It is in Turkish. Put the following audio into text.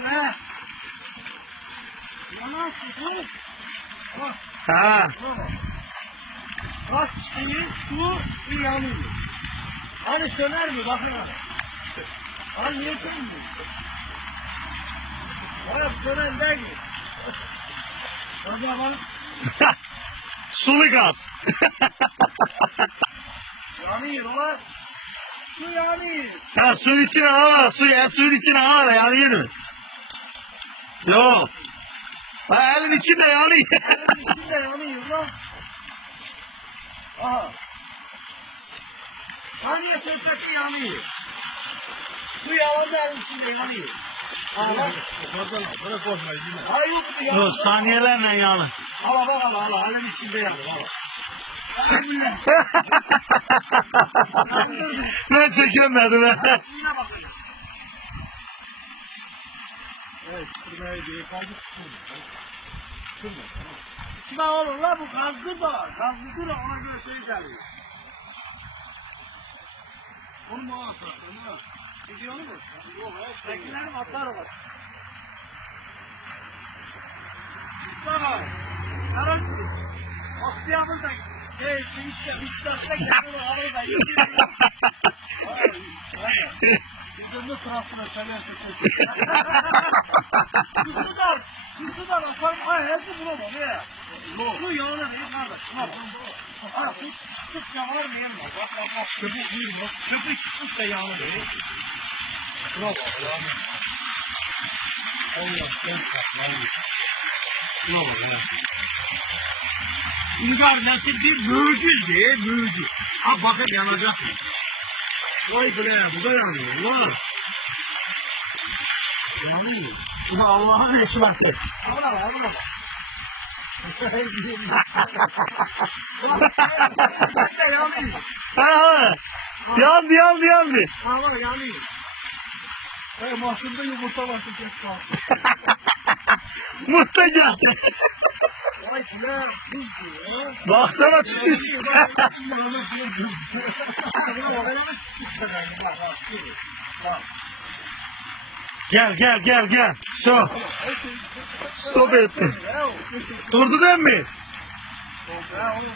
be. Yalan su. Ha. Gaz çiçeği, su yanıyor. Hani söner mi? Bakın abi. Hani niye sönmüyor? Bak sönen değil. O zaman Sulu gaz. yanıyor lan. Su yanıyor. Ha suyun içine hava. Suyun içine hava yanıyor mu? Yok. Ha elin içinde yanıyor. Elin içinde yanıyor lan. Aha. Saniye sohbeti yanıyor. Su yağında elin içinde yanıyor. Aha. Bana korkma yine. Ay yok mu yanıyor? Yok saniyelerle yanı. Hala bak hala elin içinde yanıyor. Ben çekemedim. Yine bakın. Evet, kırmaya diye kaldık. Şuna olur la bu gazlı da. Gazlıdır da ona göre şey geliyor. Onu mu alsın? Onu al. Gidiyor mu? Yok hayır. Tekilerim atlar var. Mustafa. Karanlık. Aktiyamız da işte 3-4'te geliyor. Arayı da gidiyor. Bizim de tarafına seversin. Kusudan atarım. Hayır hepsi buna bak ya. Su yağına değil kardeş. Ha tut yağlar mı yanına? Bak. Köpük değil mi? Köpük çıkmışsa yağına değil. Buna bak ya. Allah sen saklayın. Ne olur ya? İlgar nasıl bir mücüz diye mücüz. Ha bakın yanacak. Vay bre bu da yanıyor. Vay. Yanıyor. Ulan Allah'ın hikmeti. Allah. Ha. Yandı. Yanıyor. Mahsunda yumurta var. Mutlu geldi. Vay be. Buz diyor. Baksana tutuyor. Gel. Stop etti. Durdu değil mi? Ya oğlum.